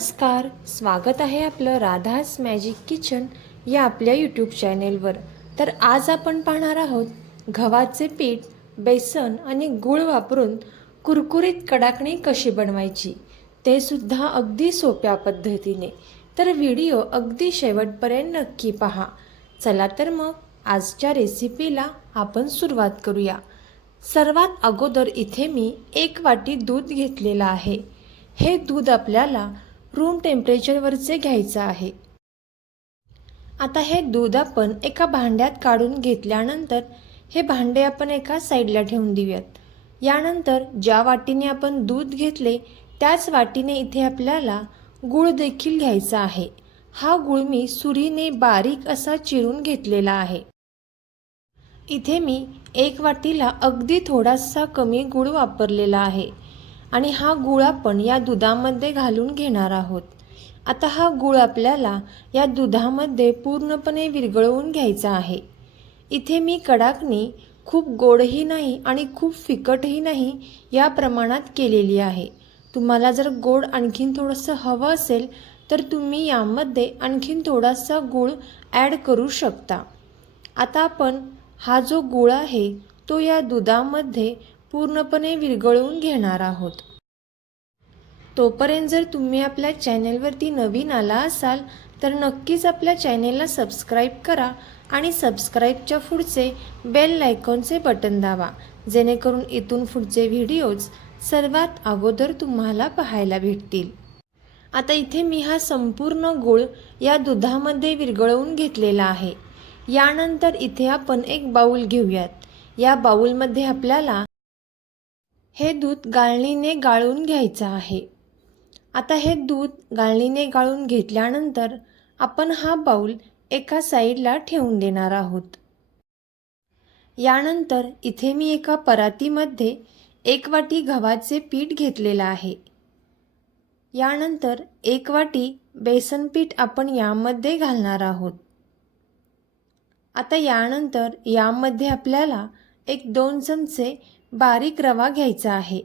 नमस्कार स्वागत आहे आपलं राधास मॅजिक किचन या आपल्या यूट्यूब चॅनेलवर तर आज आपण पाहणार आहोत गव्हाचे पीठ बेसन आणि गूळ वापरून कुरकुरीत कडाकणी कशी बनवायची ते सुद्धा अगदी सोप्या पद्धतीने. तर व्हिडिओ अगदी शेवटपर्यंत नक्की पहा. चला तर मग आजच्या रेसिपीला आपण सुरुवात करूया. सर्वात अगोदर इथे मी एक वाटी दूध घेतलेलं आहे. हे दूध आपल्याला रूम टेम्परेचरवरचे घ्यायचं आहे. आता हे दूध आपण एका भांड्यात काढून घेतल्यानंतर हे भांडे आपण एका साईडला ठेवून देऊयात. यानंतर ज्या वाटीने आपण दूध घेतले त्याच वाटीने इथे आपल्याला गूळ देखील घ्यायचा आहे. हा गूळ मी सुरीने बारीक असा चिरून घेतलेला आहे. इथे मी एक वाटीला अगदी थोडासा कमी गूळ वापरलेला आहे. आणि हा गूळ आपण या दुधामध्ये घालून घेणार आहोत. आता हा गूळ आपल्याला या दुधामध्ये पूर्णपणे विरघळवून घ्यायचा आहे. इथे मी कडाकणी खूप गोडही नाही आणि खूप फिकटही नाही या प्रमाणात केलेली आहे. तुम्हाला जर गोड आणखीन थोडंसं हवं असेल तर तुम्ही यामध्ये आणखीन थोडासा गूळ ॲड करू शकता. आता आपण हा जो गूळ आहे तो या दुधामध्ये पूर्णपणे विरघळवून घेणार आहोत. तोपर्यंत जर तुम्ही आपल्या चॅनेलवरती नवीन आला असाल तर नक्कीच आपल्या चॅनेलला सबस्क्राईब करा आणि सबस्क्राईबच्या पुढचे बेल लायकॉनचे बटन दाबा जेणेकरून इथून पुढचे व्हिडिओज सर्वात अगोदर तुम्हाला पाहायला भेटतील. आता इथे मी हा संपूर्ण गूळ या दुधामध्ये विरघळवून घेतलेला आहे. यानंतर इथे आपण एक बाऊल घेऊयात. या बाऊलमध्ये आपल्याला हे दूध गाळणीने गाळून घ्यायचं आहे. आता हे दूध गाळणीने गाळून घेतल्यानंतर आपण हा बाऊल एका साईडला ठेवून देणार आहोत. यानंतर इथे मी एका परातीमध्ये एक वाटी गव्हाचे पीठ घेतलेलं आहे. यानंतर एक वाटी बेसन पीठ आपण यामध्ये घालणार आहोत. आता यानंतर यामध्ये आपल्याला एक दोन चमचे बारीक रवा घ्यायचा आहे.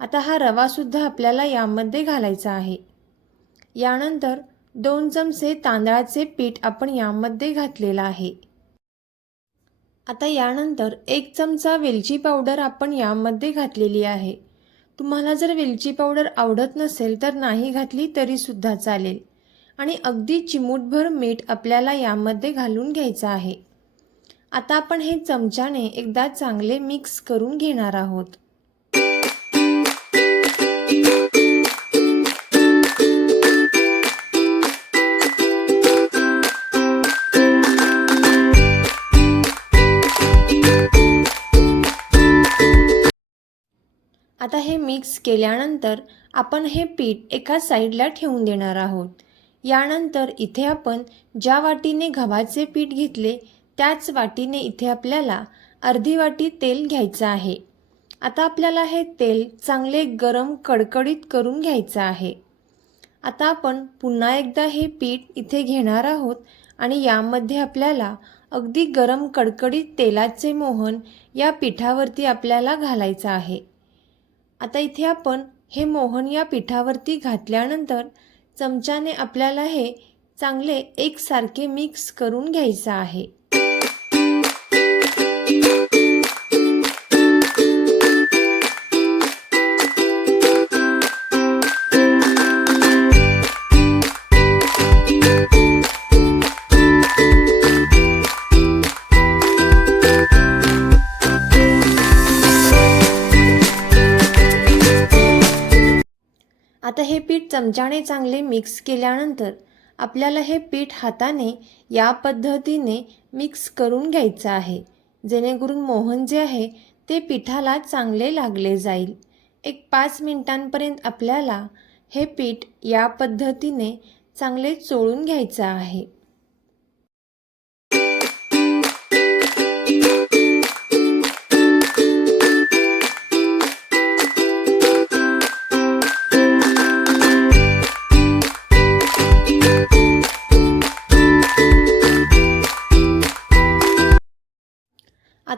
आता हा रवासुद्धा आपल्याला यामध्ये घालायचा आहे. यानंतर दोन चमचे तांदळाचे पीठ आपण यामध्ये घातलेलं आहे. आता यानंतर एक चमचा वेलची पावडर आपण यामध्ये घातलेली आहे. तुम्हाला जर वेलची पावडर आवडत नसेल तर नाही घातली तरीसुद्धा चालेल. आणि अगदी चिमूटभर मीठ आपल्याला यामध्ये घालून घ्यायचं आहे. आता आपण हे चमच्याने एकदा चांगले मिक्स करून घेणार आहोत. आता हे मिक्स केल्यानंतर आपण हे पीठ एका साईडला ठेवून देणार आहोत. यानंतर इथे आपण ज्या वाटीने गव्हाचे पीठ घेतले त्याच वाटीने इथे आपल्याला अर्धी वाटी तेल घ्यायचं आहे. आता आपल्याला हे तेल चांगले गरम कडकडीत करून घ्यायचं आहे. आता आपण पुन्हा एकदा हे पीठ इथे घेणार आहोत आणि यामध्ये आपल्याला अगदी गरम कडकडीत तेलाचे मोहन या पिठावरती आपल्याला घालायचं आहे. आता इथे आपण हे मोहन या पिठावरती घातल्यानंतर चमच्याने आपल्याला हे चांगले एकसारखे मिक्स करून घ्यायचं आहे. आता हे पीठ चमच्याने चांगले मिक्स केल्यानंतर आपल्याला हे पीठ हाताने या पद्धतीने मिक्स करून घ्यायचं आहे. जेणेकरून मोहन जे आहे ते पिठाला चांगले लागले जाईल. एक पाच मिनिटांपर्यंत आपल्याला हे पीठ या पद्धतीने चांगले चोळून घ्यायचं आहे.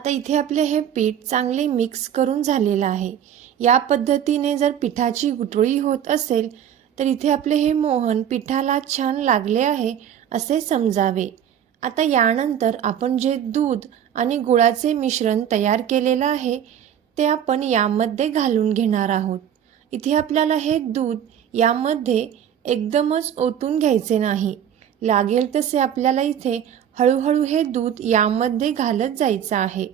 आता इथे आपले हे पीठ चांगले मिक्स करून झालेलं आहे. या पद्धतीने जर पिठाची गुठळी होत असेल तर इथे आपले हे मोहन पिठाला छान लागले आहे असे समजावे. आता यानंतर आपण जे दूध आणि गुळाचे मिश्रण तयार केलेलं आहे ते आपण यामध्ये घालून घेणार आहोत. इथे आपल्याला हे दूध यामध्ये एकदमच ओतून घ्यायचे नाही. लागेल तसे आपल्याला इथे हळूहळू हे दूध यामध्ये घालत जायचं आहे.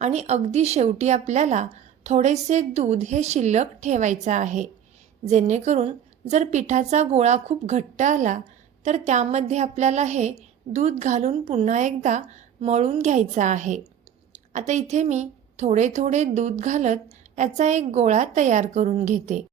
आणि अगदी शेवटी आपल्याला थोडेसे दूध हे शिल्लक ठेवायचं आहे. जेणेकरून जर पिठाचा गोळा खूप घट्ट आला तर त्यामध्ये आपल्याला हे दूध घालून पुन्हा एकदा मळून घ्यायचं आहे. आता इथे मी थोडे थोडे दूध घालत याचा एक गोळा तयार करून घेते.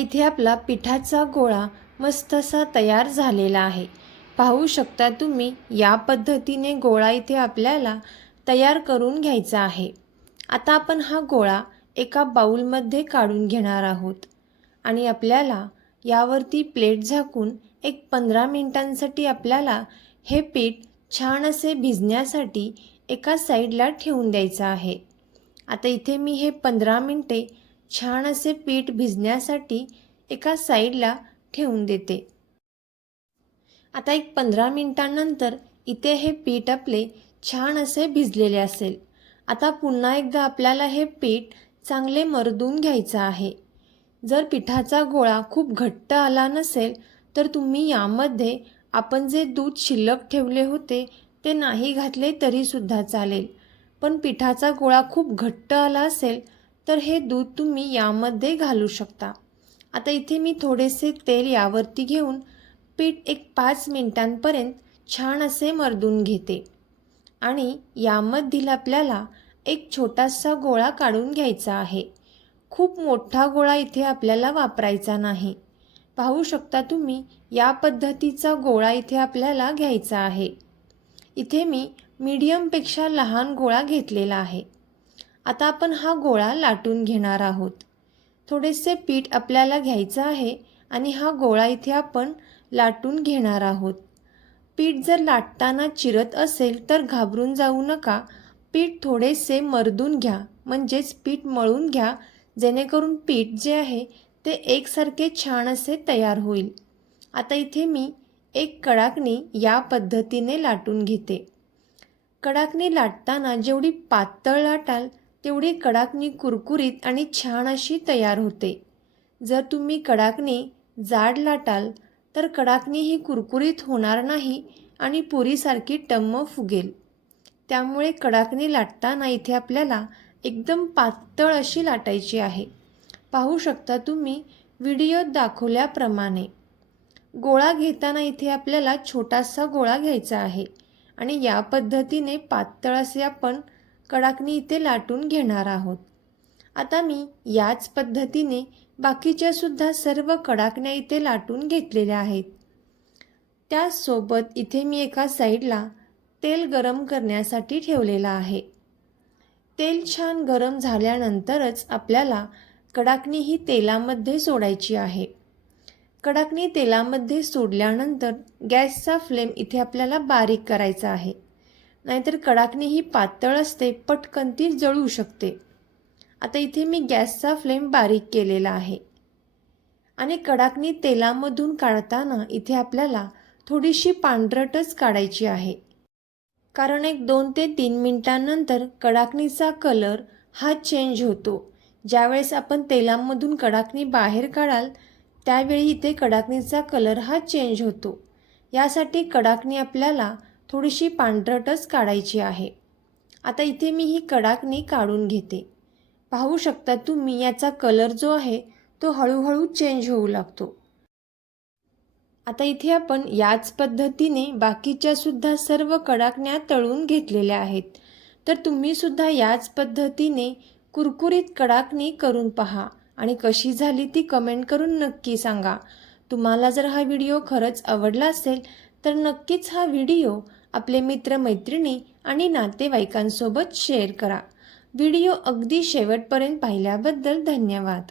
इथे आपला पिठाचा गोळा मस्त असा तयार झालेला आहे. पाहू शकता तुम्ही या पद्धतीने गोळा इथे आपल्याला तयार करून घ्यायचा आहे. आता आपण हा गोळा एका बाऊलमध्ये काढून घेणार आहोत आणि आपल्याला यावरती प्लेट झाकून एक पंधरा मिनिटांसाठी आपल्याला हे पीठ छान असे भिजण्यासाठी एका साईडला ठेवून द्यायचं आहे. आता इथे मी हे पंधरा मिनटे छान असे पीठ भिजण्यासाठी एका साईडला ठेवून देते. आता एक पंधरा मिनिटांनंतर इथे हे पीठ आपले छान असे भिजलेले असेल. आता पुन्हा एकदा आपल्याला हे पीठ चांगले मरदून घ्यायचं आहे. जर पिठाचा गोळा खूप घट्ट आला नसेल तर तुम्ही यामध्ये आपण जे दूध शिल्लक ठेवले होते ते नाही घातले तरीसुद्धा चालेल. पण पिठाचा गोळा खूप घट्ट आला असेल तर हे दूध तुम्ही यामध्ये घालू शकता. आता इथे मी थोडेसे तेल यावरती घेऊन पीठ एक पाच मिनिटांपर्यंत छान असे मर्दून घेते. आणि यामधील आपल्याला एक छोटासा गोळा काढून घ्यायचा आहे. खूप मोठा गोळा इथे आपल्याला वापरायचा नाही. पाहू शकता तुम्ही या पद्धतीचा गोळा इथे आपल्याला घ्यायचा आहे. इथे मी मीडियमपेक्षा लहान गोळा घेतलेला आहे. आता आपण हा गोळा लाटून घेणार आहोत. थोडेसे पीठ आपल्याला घ्यायचं आहे आणि हा गोळा इथे आपण लाटून घेणार आहोत. पीठ जर लाटताना चिरत असेल तर घाबरून जाऊ नका. पीठ थोडेसे मर्दून घ्या म्हणजेच पीठ मळून घ्या जेणेकरून पीठ जे आहे ते एकसारखे छान असे तयार होईल. आता इथे मी एक कडाकणी या पद्धतीने लाटून घेते. कडाकणी लाटताना जेवढी पातळ लाटाल तेवढी कडाकणी कुरकुरीत आणि छान अशी तयार होते. जर तुम्ही कडाकणी जाड लाटाल तर कडाकणी ही कुरकुरीत होणार नाही आणि पुरीसारखी टम्म फुगेल. त्यामुळे कडाकणी लाटताना इथे आपल्याला एकदम पातळ अशी लाटायची आहे. पाहू शकता तुम्ही व्हिडिओत दाखवल्याप्रमाणे. गोळा घेताना इथे आपल्याला छोटासा गोळा घ्यायचा आहे आणि या पद्धतीने पातळ असे आपण कडाकणी इथे लाटून घेणार आहोत. आता मी याच पद्धतीने बाकीच्या सुद्धा सर्व कडाकण्या इथे लाटून घेतलेल्या आहेत. त्याचसोबत इथे मी एका साईडला तेल गरम करण्यासाठी ठेवलेलं आहे. तेल छान गरम झाल्यानंतरच आपल्याला कडाकणी ही तेलामध्ये सोडायची आहे. कडाकणी तेलामध्ये सोडल्यानंतर गॅसचा फ्लेम इथे आपल्याला बारीक करायचा आहे. नाहीतर कडाकणी ही पातळ असते पटकन ती जळू शकते. आता इथे मी गॅसचा फ्लेम बारीक केलेला आहे. आणि कडाकणी तेलामधून काढताना इथे आपल्याला थोडीशी पांढरटच काढायची आहे. कारण एक दोन ते तीन मिनटांनंतर कडाकणीचा कलर हा चेंज होतो. ज्यावेळेस आपण तेलामधून कडाकणी बाहेर काढाल त्यावेळी इथे कडाकणीचा कलर हा चेंज होतो. यासाठी कडाकणी आपल्याला थोडीशी पांढरटच काढायची आहे. आता इथे मी ही कडाकणी काढून घेते. पाहू शकता तुम्ही याचा कलर जो आहे तो हळूहळू चेंज होऊ लागतो. आता इथे आपण याच पद्धतीने बाकीच्या सुद्धा सर्व कडाकण्या तळून घेतलेल्या आहेत. तर तुम्ही सुद्धा याच पद्धतीने कुरकुरीत कडाकणी करून पहा आणि कशी झाली ती कमेंट करून नक्की सांगा. तुम्हाला जर हा व्हिडिओ खरंच आवडला असेल तर नक्कीच हा व्हिडिओ आपले मित्रमैत्रिणी आणि नातेवाईकांसोबत शेअर करा. व्हिडिओ अगदी शेवटपर्यंत पाहिल्याबद्दल धन्यवाद.